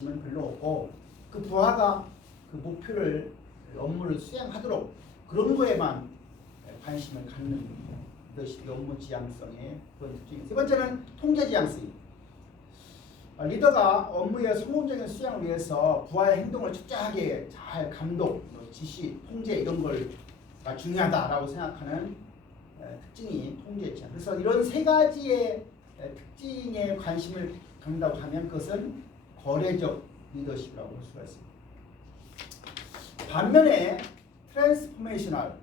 은 별로 없고 그 부하가 그 목표를 업무를 수행하도록 그런 거에만 관심을 갖는 것이 업무 지향성의 그런 특징입니다. 세 번째는 통제 지향성입니다. 리더가 업무의 성공적인 수행을 위해서 부하의 행동을 철저하게 잘 감독, 지시, 통제 이런 걸 중요하다라고 생각하는 특징이 통제 지향. 그래서 이런 세 가지의 특징에 관심을 갖는다고 하면 그것은 거래적 리더십이라고 볼 수가 있습니다. 반면에 트랜스포메이셔널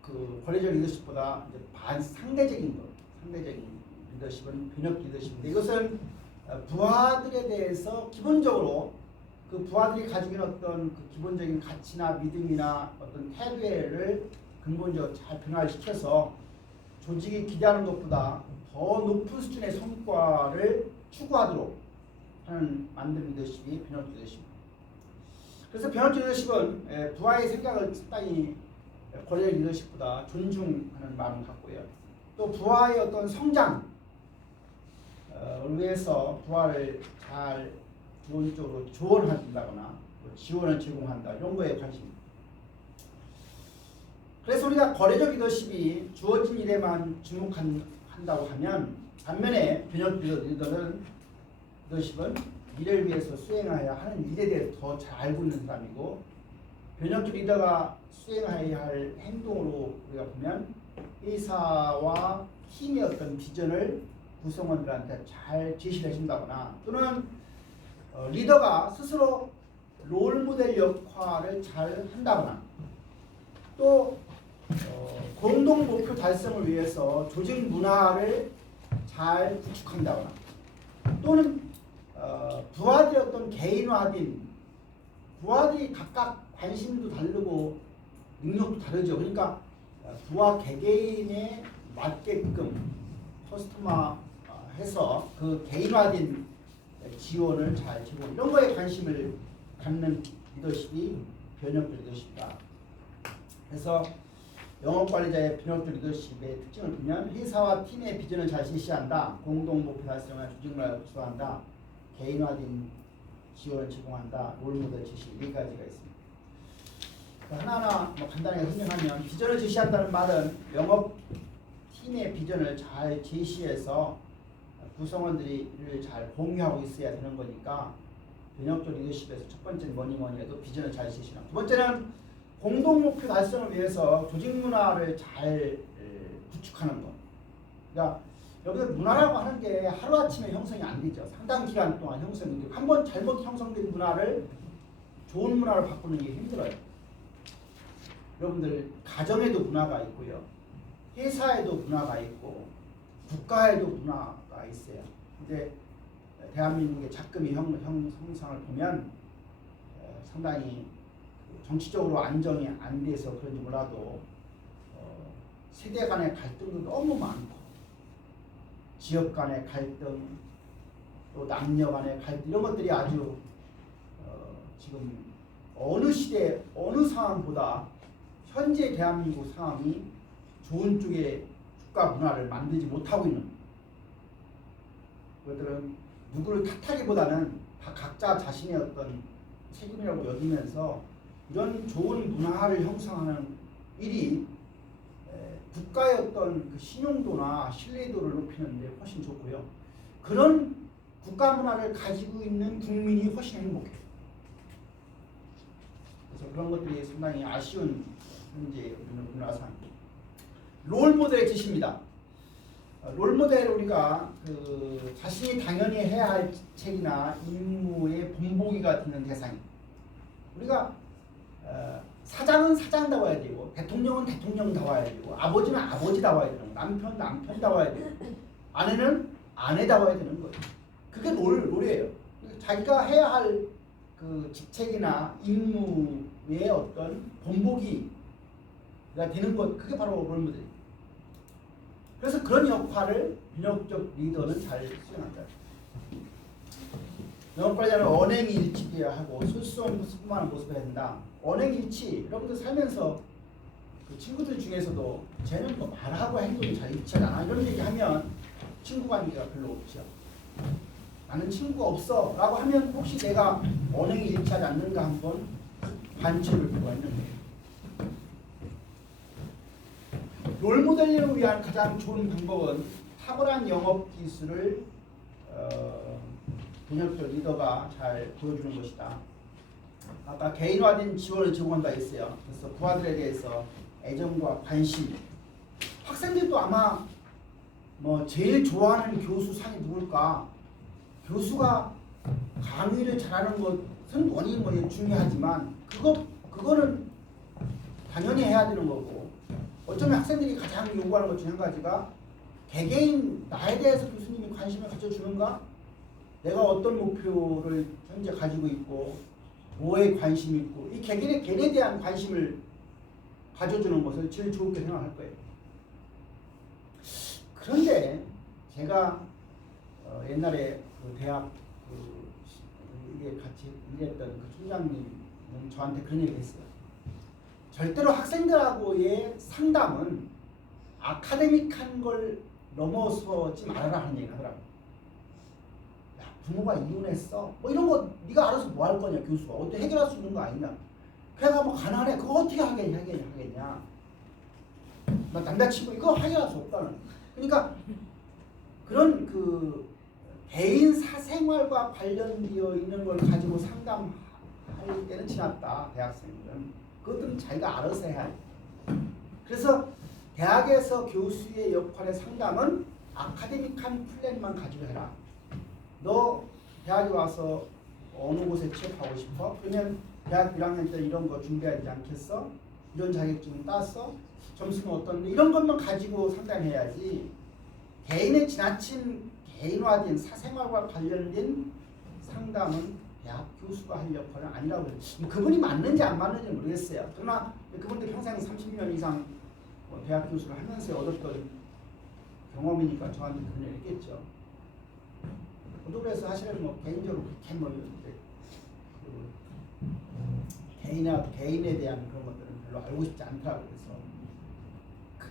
그 거래적 리더십보다 이제 상대적인 리더십은 변혁 리더십인데 이것은 부하들에 대해서 기본적으로 그 부하들이 가지고 있는 어떤 그 기본적인 가치나 믿음이나 어떤 태도를 근본적으로 잘 변화시켜서 조직이 기대하는 것보다 더 높은 수준의 성과를 추구하도록 하는 만든 리더십이 변혁 리더십입니다. 그래서 변혁 리더십은 부하의 생각을 상당히 거래적 리더십보다 존중하는 마음을 갖고요. 또 부하의 어떤 성장을 위해서 부하를 잘 기본적으로 조언한다거나 지원을 제공한다 이런 거에 관심입니다. 그래서 우리가 거래적 리더십이 주어진 일에만 주목한다고 하면 반면에 변혁 리더십은 미래를 위해서 수행해야 하는 일에 대해서 더 잘 알고 있는 사람이고 변혁적 리더가 수행해야 할 행동으로 우리가 보면 회사와 팀의 어떤 비전을 구성원들한테 잘 제시를 해준다거나 또는 리더가 스스로 롤모델 역할을 잘 한다거나 또 공동 목표 달성을 위해서 조직 문화를 잘 구축한다거나 또는 부하들의 어떤 개인화된 부하들이 각각 관심도 다르고 능력도 다르죠. 그러니까 부하 개개인에 맞게끔 커스터마해서 그 개인화된 지원을 잘 제공 이런 거에 관심을 갖는 리더십이 변혁적 리더십이다. 그래서 영업관리자의 변혁적 리더십의 특징을 보면 회사와 팀의 비전을 잘 제시한다. 공동 목표 달성을 조직문화를 구성한다. 개인화된 지원을 제공한다. 롤모델 제시 네 가지가 있습니다. 하나하나 간단하게 설명하면 비전을 제시한다는 말은 영업 팀의 비전을 잘 제시해서 구성원들이 이를 잘 공유하고 있어야 되는 거니까 변혁적 리더십에서 첫 번째는 뭐니 해도 비전을 잘 제시하는 두 번째는 공동 목표 달성을 위해서 조직 문화를 잘 구축하는 것. 그러니까 여기서 문화라고 하는 게 하루아침에 형성이 안 되죠. 상당 기간 동안 형성이 되고 한번 잘못 형성된 문화를 좋은 문화로 바꾸는 게 힘들어요. 여러분들 가정에도 문화가 있고요. 회사에도 문화가 있고 국가에도 문화가 있어요. 근데 대한민국의 작금이 형성을 보면 상당히 정치적으로 안정이 안 돼서 그런지 몰라도 세대 간의 갈등도 너무 많고 지역 간의 갈등 또 남녀 간의 갈등 이런 것들이 아주 지금 어느 시대 어느 상황보다 현재 대한민국 상황이 좋은 쪽의 국가 문화를 만들지 못하고 있는 그것들은 누구를 탓하기보다는 다 각자 자신의 어떤 책임이라고 여기면서 이런 좋은 문화를 형성하는 일이 국가의 어떤 그 신용도나 신뢰도를 높이는 데 훨씬 좋고요. 그런 국가 문화를 가지고 있는 국민이 훨씬 행복해요. 그래서 그런 것들이 상당히 아쉬운 현재 문화 상황입니다. 롤모델의 제시입니다. 롤모델을 우리가 그 자신이 당연히 해야 할 책이나 임무의 본보기가 되는 대상입니다. 우리가 사장은 사장다워야 되고 대통령은 대통령다워야 되고 아버지는 아버지다워야 되는 거예요. 남편은 남편다워야 되고 아내는 아내다워야 되는 거예요. 그게 롤이에요. 자기가 해야 할 그 직책이나 임무의 어떤 본보기가 되는 것 그게 바로 롤모델이에요. 그래서 그런 역할을 변혁적 리더는 잘 수행한다. 영업관리자는 언행일치해야 하고 솔선수범하는 모습을 해야 된다. 언행일치, 여러분들 살면서 그 친구들 중에서도 쟤는 뭐 말하고 행동이 잘 일치하지 않아 이런 얘기하면 친구 관계가 별로 없죠. 아는 친구가 없어 라고 하면 혹시 내가 언행이 일치하지 않는가 한번 관찰을 필요가 있는 거예요. 롤모델링을 위한 가장 좋은 방법은 탁월한 영업 기술을 본역적 리더가 잘 보여주는 것이다. 아까 개인화된 지원을 제공한다 했어요. 그래서 부하들에 대해서 애정과 관심. 학생들도 아마 뭐 제일 좋아하는 교수 상이 누굴까? 교수가 강의를 잘하는 것은 원인 뭐 중요하지만 그거는 당연히 해야 되는 거고, 어쩌면 학생들이 가장 요구하는 것 중 한 가지가 개개인 나에 대해서 교수님이 관심을 가져주는가? 내가 어떤 목표를 현재 가지고 있고 뭐에 관심이 있고 이 개인에 대한 관심을 가져주는 것을 제일 좋게 생각할 거예요. 그런데 제가 옛날에 그 대학 이게 같이 일했던 그 총장님은 저한테 그런 얘기를 했어요. 절대로 학생들하고의 상담은 아카데믹한 걸 넘어서지 말아라 하는 얘기를 하더라고요. 야, 부모가 이혼했어. 뭐 이런 거 네가 알아서 뭐 할 거냐, 교수가. 어떻게 해결할 수 있는 거 아니냐. 그래가 뭐 가난해. 그거 어떻게 하겠냐. 나 남자친구 이거 해결할 수 없다는. 그러니까 그런 그 개인 사생활과 관련되어 있는 걸 가지고 상담할 때는 지났다. 대학생들은. 그것들은 자기가 알아서 해야 해. 그래서 대학에서 교수의 역할의 상담은 아카데믹한 플랜만 가지고 해라. 너 대학에 와서 어느 곳에 취업하고 싶어? 그러면 대학 1학년 때 이런 거 준비해야 되지 않겠어? 이런 자격증 땄어? 점수는 어떤데? 이런 것만 가지고 상담해야지. 개인의 지나친 개인화된 사생활과 관련된 상담은 대학 교수가 할 역할은 아니라고 해요. 그분이 맞는지 안 맞는지 모르겠어요. 그러나 그분도 평생 30년 이상 대학 교수를 하면서 얻었던 경험이니까 저한테 그런 얘기를 했겠죠. 저도 그래서 사실은 뭐 개인적으로 그렇게 뭐 개인에 대한 그런 것들은 별로 알고 싶지 않더라고요. 그래서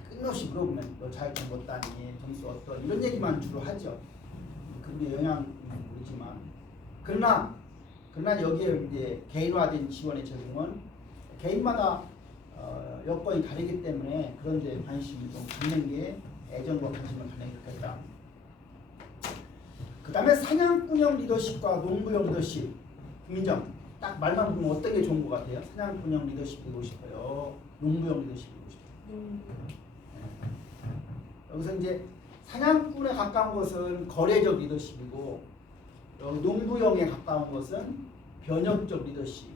끊임없이 물어보면 너 자격증 못 따니, 점수 어떤 이런 얘기만 주로 하죠. 그분의 영향은 모르지만 그러나 여기에 이제 개인화된 지원의 적용은 개인마다 여건이 다르기 때문에 그런 데 관심을 좀 갖는 게 애정과 관심을 갖는 게 좋겠다. 그 다음에 사냥꾼형 리더십과 농부형 리더십. 김민정, 딱 말만 보면 어떤 게 좋은 것 같아요? 사냥꾼형 리더십이고 싶어요? 농부형 리더십이고 싶어요? 여기서 이제 사냥꾼에 가까운 것은 거래적 리더십이고 농부형에 가까운 것은 변혁적 리더십.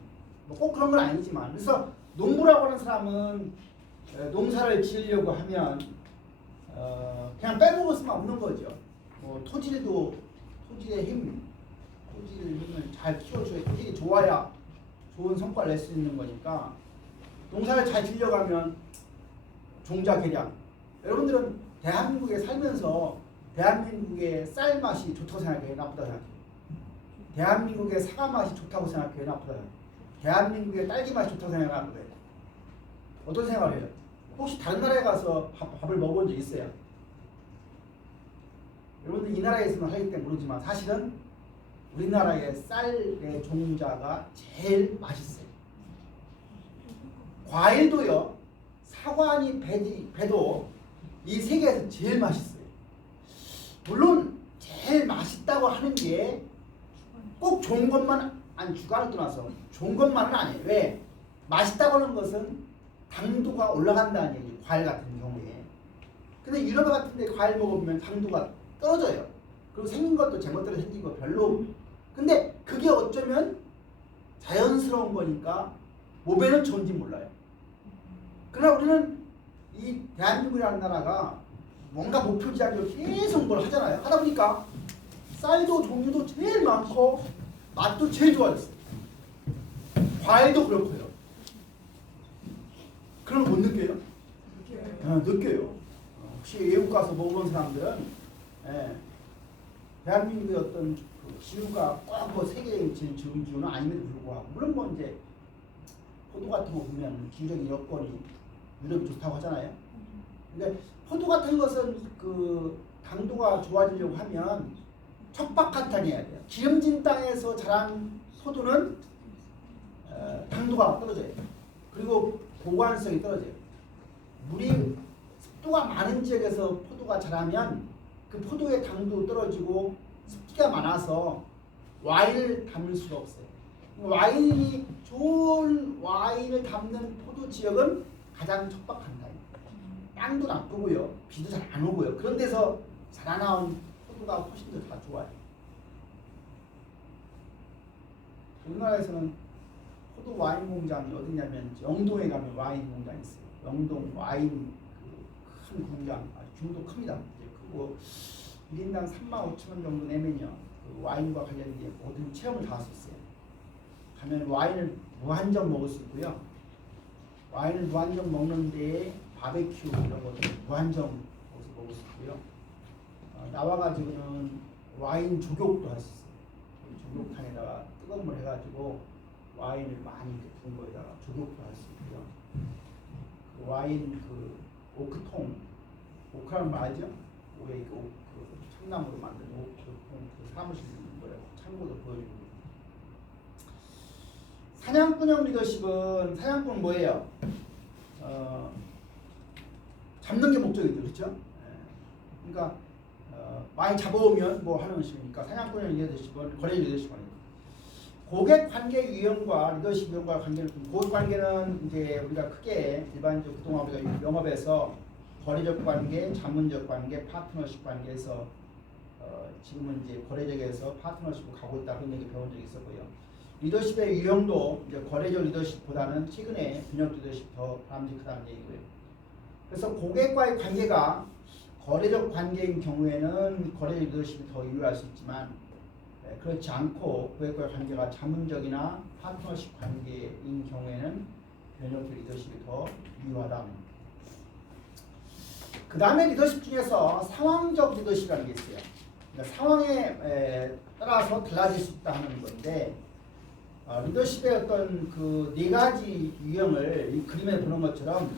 뭐 꼭 그런 건 아니지만, 그래서 농부라고 하는 사람은 농사를 지으려고 하면 그냥 빼먹을 수만 없는 거죠. 뭐 토질의 힘을 잘 키워줘야, 토질이 좋아야 좋은 성과를 낼 수 있는 거니까 농사를 잘 지으려고 종자 개량. 여러분들은 대한민국에 살면서 대한민국의 쌀 맛이 좋다고 생각해요? 나쁘다고 생각해요? 대한민국의 사과 맛이 좋다고 생각해요? 나쁘다고 생각해요? 대한민국의 딸기 맛이 좋다고 생각하는 어떤 생각을 해요? 혹시 다른 나라에 가서 밥을 먹어본 적 있어요? 여러분들 이 나라에서는 하기 때문에 모르지만 사실은 우리나라의 쌀의 종자가 제일 맛있어요. 과일도요. 사과니 배도 이 세계에서 제일 맛있어요. 물론 제일 맛있다고 하는 게 꼭 좋은 것만, 아니 주관을 떠나서 좋은 것만은 아니에요. 왜? 맛있다고 하는 것은 당도가 올라간다는 얘기죠. 과일 같은 경우에. 근데 유럽 같은 데 과일 먹으면 당도가 떨어져요. 그리고 생긴 것도 제멋대로 생기고 별로. 근데 그게 어쩌면 자연스러운 거니까 몸에는 좋은지 몰라요. 그러나 우리는 이 대한민국이라는 나라가 뭔가 목표 지향적으로 계속 뭘 하잖아요. 하다 보니까 쌀도 종류도 제일 많고 맛도 제일 좋아졌어요. 과일도 그렇고요. 그런 거 못 느껴요? 느껴요. 혹시 외국 가서 먹어본 사람들은 대한민국의 어떤 그 기후가 꼭 세계적인 제일 좋은 기후는 아님에도 불구하고, 물론 뭐 이제 포도 같은 거 보면 기후적인 여건이 유럽이 좋다고 하잖아요. 근데 포도 같은 것은 그 당도가 좋아지려고 하면 척박한 땅이어야 돼요. 기름진 땅에서 자란 포도는 당도가 떨어져요. 그리고 보관성이 떨어져요. 물이 습도가 많은 지역에서 포도가 자라면 그 포도의 당도 떨어지고 습기가 많아서 와인을 담을 수가 없어요. 와인이 좋은 와인을 담는 포도 지역은 가장 척박한 땅이에요. 땅도 나쁘고요, 비도 잘 안 오고요. 그런 데서 자라나온 포도가 훨씬 더 다 좋아요. 우리나라에서는 포도 와인 공장이 어디냐면 영동에 가면 와인 공장이 있어요. 영동 와인 큰 공장, 규모도 큽니다. 이제 크고 1인당 35,000원 정도 내면요, 그 와인과 관련된 모든 체험을 다 할 수 있어요. 가면 와인을 무한정 먹을 수 있고요. 와인을 무한정 먹는 데에 바베큐 이런 것들 무한정 먹을 수 있고요. 나와가지고는 와인 조격도 할 수 있어요. 조격판에다가 뜨거운 물 해가지고 와인을 많이 부은 거에다가 조격도 할 수 있고요. 그 와인 그 오크통, 오크라는 말 알죠? 왜 그 청나무로 만든 오크통 그 사무실 뭐라고 창고도 보여주고. 사냥꾼형 리더십은, 사냥꾼은 뭐예요? 잡는 게 목적이죠, 그렇죠? 그러니까 많이 잡아오면 뭐 하는 것이니까 사냥꾼형 리더십은 거래 리더십 아니에요. 고객 관계 유형과 리더십 유형과 관계를, 고객 관계는 이제 우리가 크게 일반적으로 그동안 우리가 영업에서 거래적 관계, 자문적 관계, 파트너십 관계에서 지금은 이제 거래적에서 파트너십으로 가고 있다, 그런 얘기 배운 적이 있었고요. 리더십의 유형도 이제 거래적 리더십보다는 최근에 분역 리더십 더 바람직하다는 얘기고요. 그래서 고객과의 관계가 거래적 관계인 경우에는 거래 리더십이 더 유효할 수 있지만, 그렇지 않고 고객과의 관계가 자문적이나 파트너십 관계인 경우에는 변형적 리더십이 더 유효하다. 그 다음에 리더십 중에서 상황적 리더십이라는 게 있어요. 그러니까 상황에 따라서 달라질 수 있다 하는 건데, 리더십의 어떤 그 네 가지 유형을 이 그림에 보는 것처럼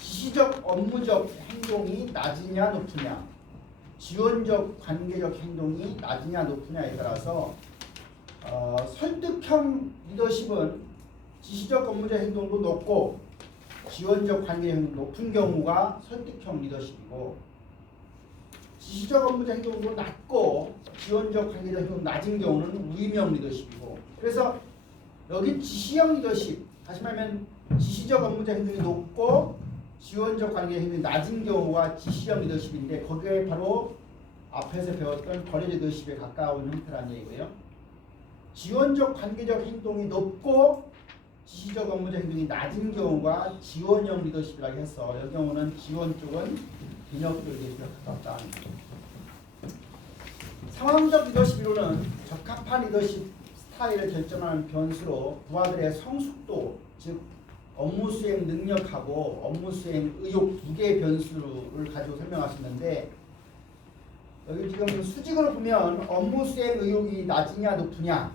지시적, 업무적 행동이 낮으냐 높으냐, 지원적, 관계적 행동이 낮으냐 높으냐에 따라서 설득형 리더십은 지시적, 업무적 행동도 높고 지원적, 관계적 행동도 높은 경우가 설득형 리더십이고, 지시적, 업무적 행동도 낮고 지원적, 관계적 행동도 낮은 경우는 우임형 리더십이고, 그래서 여기 지시형 리더십, 다시 말하면 지시적, 업무적 행동이 높고 지원적, 관계적 행동이 낮은 경우가 지시형 리더십인데, 거기에 바로 앞에서 배웠던 거래 리더십에 가까운 형태라는 얘기고요. 지원적, 관계적 행동이 높고 지시적, 업무적 행동이 낮은 경우가 지원형 리더십이라고 해서, 이 경우는 지원 쪽은 bin역적 리더십에 가깝다. 상황적 리더십 이론은 적합한 리더십 스타일을 결정하는 변수로 부하들의 성숙도, 즉 업무 수행 능력하고 업무 수행 의욕 두 개의 변수를 가지고 설명하시는데, 여기 지금 수직으로 보면 업무 수행 의욕이 낮으냐 높으냐,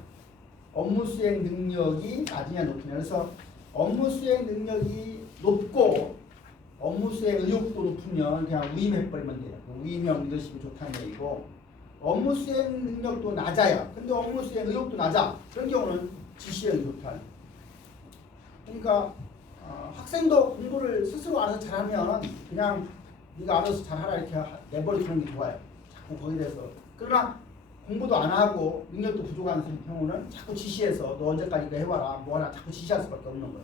업무 수행 능력이 낮으냐 높으냐. 그래서 업무 수행 능력이 높고 업무 수행 의욕도 높으면 그냥 위임해버리면 돼요. 위임형 리더십이 좋다는 얘기고, 업무 수행 능력도 낮아요. 근데 업무 수행 의욕도 낮아. 그런 경우는 지시형이 좋다. 그러니까 학생도 공부를 스스로 알아서 잘하면 그냥 네가 알아서 잘하라 이렇게 내버려두는 게 좋아요. 자꾸 거기에 대해서. 그러나 공부도 안 하고 능력도 부족한 경우는 자꾸 지시해서 너 언제까지 이거 해와라 뭐하라 자꾸 지시할 수밖에 없는 거예요.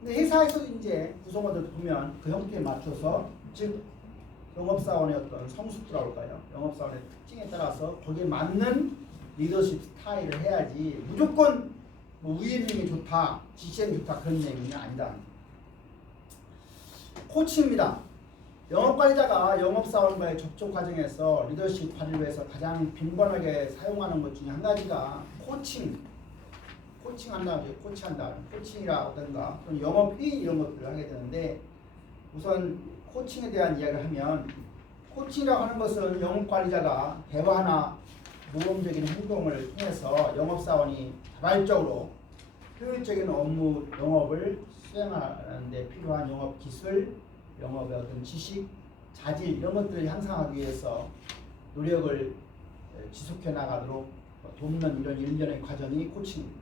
근데 회사에서도 이제 구성원들 보면 그 형태에 맞춰서, 즉 영업사원의 어떤 성숙도라고 할까요? 영업사원의 특징에 따라서 거기에 맞는 리더십 스타일을 해야지 무조건 뭐 위임이 좋다, 지시형이 좋다 그런 얘기는 아니다. 코치입니다. 영업관리자가 영업사원과의 접촉 과정에서 리더십 발휘를 위해서 가장 빈번하게 사용하는 것 중에 한 가지가 코칭한다, 코칭이라든가 또는 영업회의 이런 것들을 하게 되는데, 우선 코칭에 대한 이야기를 하면, 코칭이라고 하는 것은 영업관리자가 대화나 모범적인 행동을 통해서 영업사원이 자발적으로 효율적인 업무 영업을 수행하는 데 필요한 영업 기술, 영업의 어떤 지식, 자질 이런 것들을 향상하기 위해서 노력을 지속해 나가도록 돕는 이런 일련의 과정이 코칭입니다.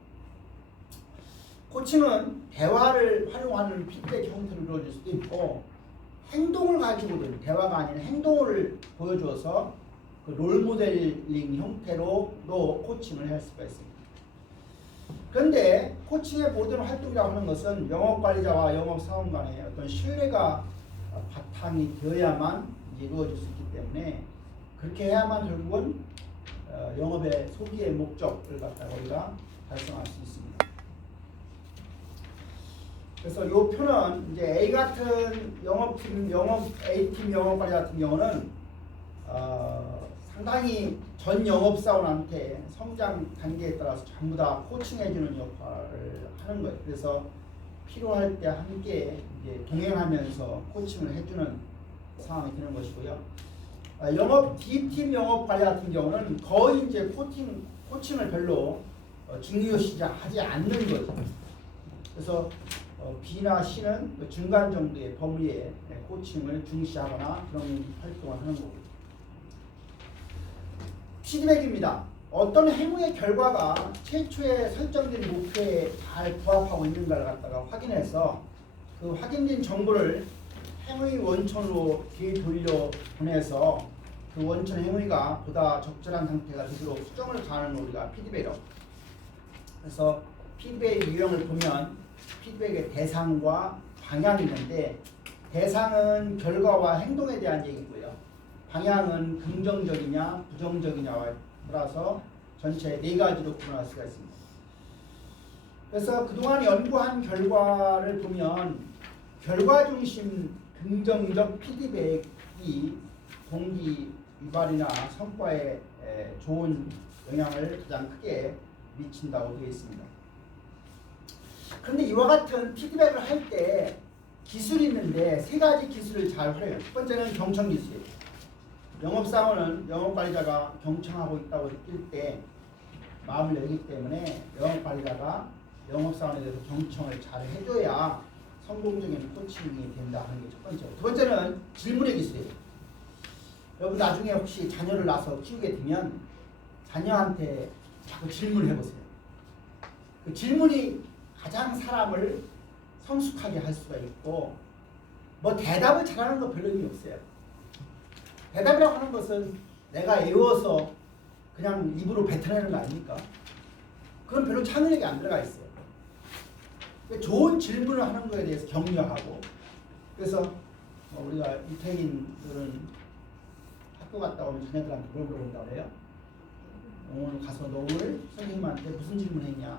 코칭은 대화를 활용하는 피드백 형태로 이루어질 수도 있고 행동을 가지고든 대화가 아닌 행동을 보여줘서 그 롤모델링 형태로도 코칭을 할 수가 있습니다. 그런데 코칭의 모든 활동이라고 하는 것은 영업관리자와 영업사원 간의 어떤 신뢰가 바탕이 되어야만 이루어질 수 있기 때문에 그렇게 해야만 결국은 영업의 소기의 목적을 갖다가 우리가 달성할 수 있습니다. 그래서 이 표는 이제 A 같은 A팀 영업관리 같은 경우는 상당히 전 영업사원한테 성장 단계에 따라서 전부 다 코칭해주는 역할을 하는 거예요. 그래서 필요할 때 함께 이제 동행하면서 코칭을 해주는 상황이 되는 것이고요. D팀 영업관리 같은 경우는 거의 이제 코칭을 별로 중요시하지 않는 거죠. 그래서 B나 C는 중간 정도의 범위의 코칭을 중시하거나 그런 활동을 하는 거고. 피드백입니다. 어떤 행위의 결과가 최초에 설정된 목표에 잘 부합하고 있는가를 갖다가 확인해서 그 확인된 정보를 행위 원천으로 되돌려 보내서 그 원천 행위가 보다 적절한 상태가 되도록 수정을 가하는 우리가 피드백이라고. 그래서 피드백의 유형을 보면 피드백의 대상과 방향이 있는데 대상은 결과와 행동에 대한 얘기고요. 방향은 긍정적이냐 부정적이냐와 따라서 전체 4가지로 구분할 수가 있습니다. 그래서 그동안 연구한 결과를 보면 결과 중심 긍정적 피드백이 동기 유발이나 성과에 좋은 영향을 가장 크게 미친다고 되어 있습니다. 그런데 이와 같은 피드백을 할 때 기술이 있는데 3가지 기술을 잘 활용해요. 첫 번째는 경청 기술이에요. 영업사원은 영업관리자가 경청하고 있다고 느낄 때 마음을 열기 때문에 영업관리자가 영업사원에 대해서 경청을 잘 해줘야 성공적인 코칭이 된다 하는 게 첫 번째고, 두 번째는 질문의 기술이에요. 여러분 나중에 혹시 자녀를 낳아서 키우게 되면 자녀한테 자꾸 질문을 해보세요. 그 질문이 가장 사람을 성숙하게 할 수가 있고 뭐 대답을 잘하는 거 별로 의미 없어요. 대답이라고 하는 것은 내가 외워서 그냥 입으로 뱉어내는 거 아닙니까? 그건 별로 창의력이 안 들어가 있어요. 좋은 질문을 하는 거에 대해서 격려하고, 그래서 우리가 유태인들은 학교 갔다 오면 자녀들한테 뭘 물어본다고 해요? 오늘 가서 너 오늘 선생님한테 무슨 질문했냐?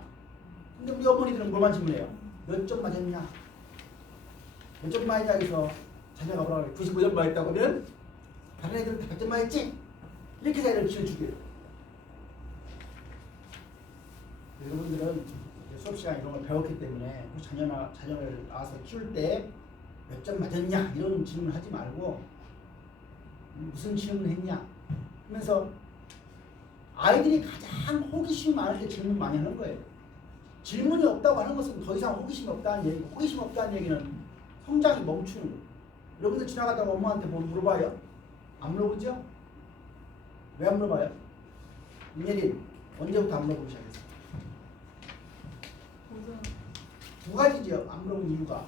근데 우리 어머니들은 뭐만 질문해요? 몇 점 맞았냐? 몇 점 맞았냐? 해서 자녀가 뭐라고 95점 맞았다고 하면 다른 애들은 다 100점 맞았지? 이렇게 해서 애를 키워주게요. 여러분들은 수업 시간 이런 걸 배웠기 때문에 자녀를 낳아서 키울 때 몇 점 맞았냐? 이런 질문 하지 말고 무슨 질문을 했냐? 하면서 아이들이 가장 호기심이 많을 때 질문 많이 하는 거예요. 질문이 없다고 하는 것은 더 이상 호기심이 없다는 얘기고, 호기심이 없다는 얘기는 성장이 멈추는 거예요. 여러분들 지나가다가 엄마한테 뭐 물어봐요? 안 물어보죠? 왜 안 물어봐요? 윤예린 언제부터 안 물어보기 시작했어요? 2 가지죠. 안 물어본 이유가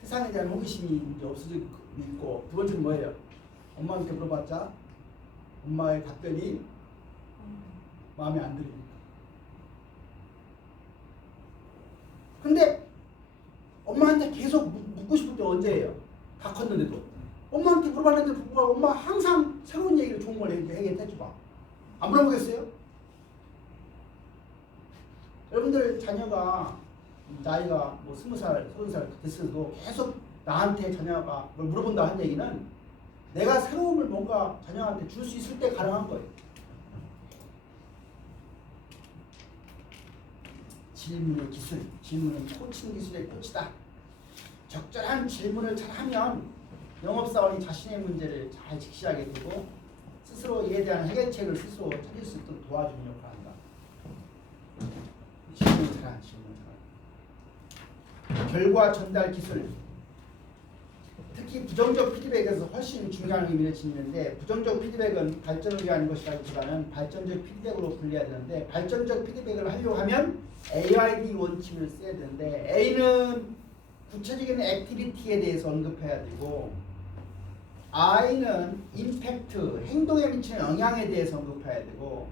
세상에 대한 호기심이 이제 없어지고 있고, 두 번째는 뭐예요? 엄마한테 물어봤자 엄마의 답변이 마음에 안 들으니까. 근데 엄마한테 계속 묻고 싶을 때 언제예요? 다 컸는데도. 엄마한테 물어봤는데 엄마 항상 새로운 얘기를 좋은 걸 얘기해줘봐. 안 물어보겠어요? 여러분들 자녀가 나이가 뭐 20살, 30살 됐어도 계속 나한테 자녀가 뭘 물어본다 한 얘기는 내가 새로움을 뭔가 자녀한테 줄 수 있을 때 가능한 거예요. 질문의 기술, 질문은 코칭 기술의 꽃이다. 적절한 질문을 잘하면 영업사원이 자신의 문제를 잘 직시하게 되고 스스로 이에 대한 해결책을 스스로 찾을 수 있도록 도와주는 역할을 한다. 질문 잘하는 질문. 결과 전달 기술. 특히 부정적 피드백에서 훨씬 중요한 의미를 지니는데 부정적 피드백은 발전을 위한 것이라기보다는 발전적 피드백으로 분류해야 되는데 발전적 피드백을 하려고 하면 AID 원칙을 써야 되는데 A는 구체적인 액티비티에 대해서 언급해야 되고 I는 임팩트, 행동에 미치는 영향에 대해서 언급해야 되고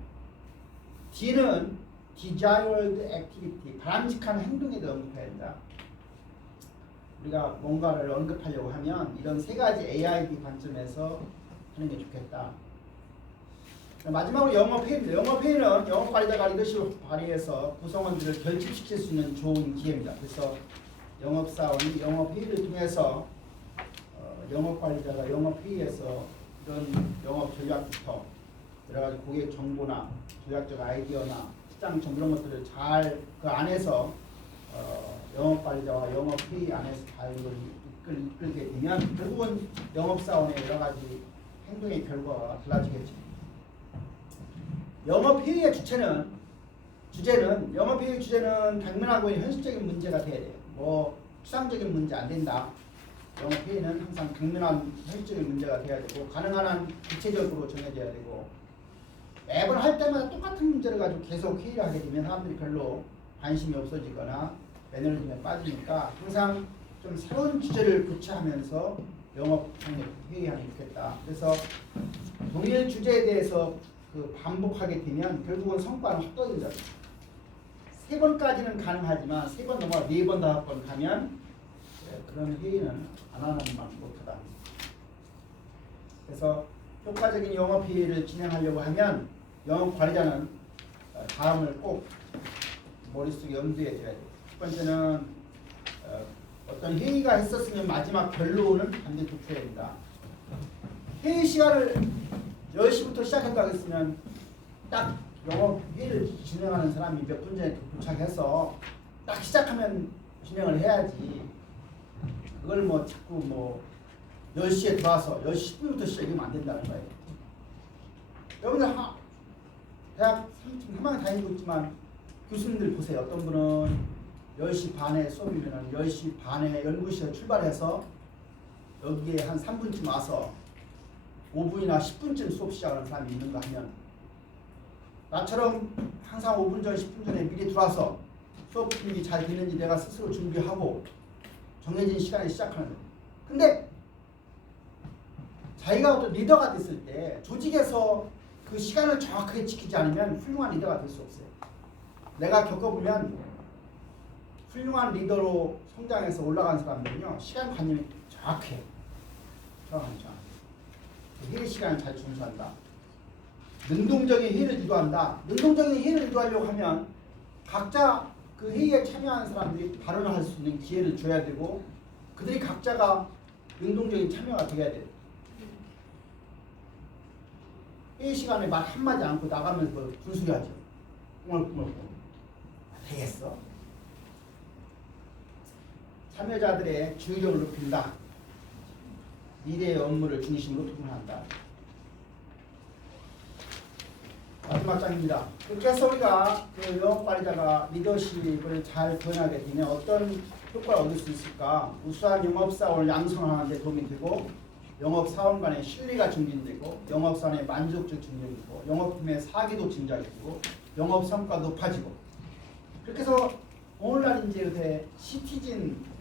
D는 desired activity, 바람직한 행동에 대해서 언급해야 된다. 우리가 뭔가를 언급하려고 하면 이런 세 가지 AID 관점에서 하는 게 좋겠다. 마지막으로 영업회의입니다. 영업회의는 영업관리자가 리더십을 발휘해서 구성원들을 결집시킬 수 있는 좋은 기회입니다. 그래서 영업사원이 영업회의를 통해서 영업관리자가 영업회의에서 이런 영업 전략부터 여러 가지 고객 정보나 전략적 아이디어나 시장 정보 이런 것들을 잘 그 안에서 영업관리자와 영업회의 안에서 잘 이끌게 되면 결국은 영업사원의 여러 가지 행동의 결과가 달라지겠죠. 영업회의의 주제는 영업회의 주제는 당면하고 있는 현실적인 문제가 돼야 돼요. 뭐 추상적인 문제 안 된다. 영업회의는 항상 당면한 현실적인 문제가 돼야 되고 가능한 한 구체적으로 정해져야 되고 매번 할 때마다 똑같은 문제를 가지고 계속 회의를 하게 되면 사람들이 별로 관심이 없어지거나 매너리즘에 빠지니까 항상 좀 새로운 주제를 교체하면서 영업상에 회의하는 게 좋겠다. 그래서 동일 주제에 대해서 그 반복하게 되면 결국은 성과는 확 떨어진다. 3번까지는 가능하지만 3번 넘어 4번, 5번 가면 그런 회의는 안 하는 만큼 못하다. 그래서 효과적인 영업 회의를 진행하려고 하면 영업 관리자는 다음을 꼭 머릿속에 염두에 둬야 돼요. 첫 번째는 어떤 회의가 있었으면 마지막 결론은 반드시 도출해야 된다. 회의 시간을 10시부터 시작한다고 했으면 딱 영업 회의를 진행하는 사람이 몇 분 전에 도착해서 딱 시작하면 진행을 해야지. 그걸 뭐 자꾸 뭐 10시에 들어와서 10시 10분부터 시작하면 안 된다는 거예요. 여러분들 대학 3학 다니고 있지만 교수님들 보세요. 어떤 분은 10시 반에 수업이면 10시 반에 연구실에 출발해서 여기에 한 3분쯤 와서 5분이나 10분쯤 수업 시작하는 사람이 있는가 하면 나처럼 항상 5분 전, 10분 전에 미리 들어와서 수업 준비 잘 되는지 내가 스스로 준비하고 정해진 시간에 시작하는 거예요. 근데 자기가 어떤 리더가 됐을 때 조직에서 그 시간을 정확하게 지키지 않으면 훌륭한 리더가 될 수 없어요. 내가 겪어보면 훌륭한 리더로 성장해서 올라간 사람들은요 시간 관념이 정확해요. 회의 시간을 잘 준수한다. 능동적인 회의를 유도한다. 능동적인 회의를 유도하려고 하면 각자 그 회의에 참여하는 사람들이 발언을 할 수 있는 기회를 줘야 되고 그들이 각자가 능동적인 참여가 돼야 돼요. 회의 시간에 말 한마디 않고 나가면서 분수리 하죠. 꾸물꾸물 되겠어? 참여자들의 주의력을 높인다. 미래의 업무를 중심으로 토론한다. 마지막 장입니다. 그렇게 해서 우리가 그 영업관리자가 리더십을 잘 구현하게 되면 어떤 효과를 얻을 수 있을까? 우수한 영업사원을 양성하는 데 도움이 되고 영업사원 간의 신뢰가 증진되고 영업사원의 만족도 증진되고 영업팀의 사기도 증가되고 영업성과도 높아지고 그렇게 해서 오늘날 이제 요새 시민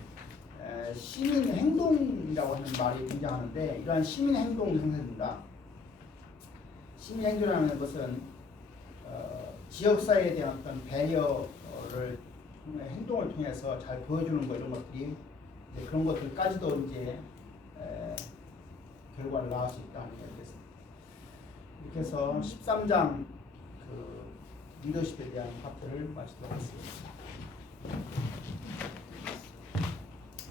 행동이라고 하는 말이 등장하는데 이러한 시민 행동이 형성된다. 시민 행동이라는 것은 지역사회에 대한 어떤 배려를 행동을 통해서 잘 보여주는 거 이런 것들이 그런 것들까지도 이제 결과를 낳을 수 있다는 거겠습니다. 이렇게 해서 13장 그 리더십에 대한 파트를 마치도록 하겠습니다.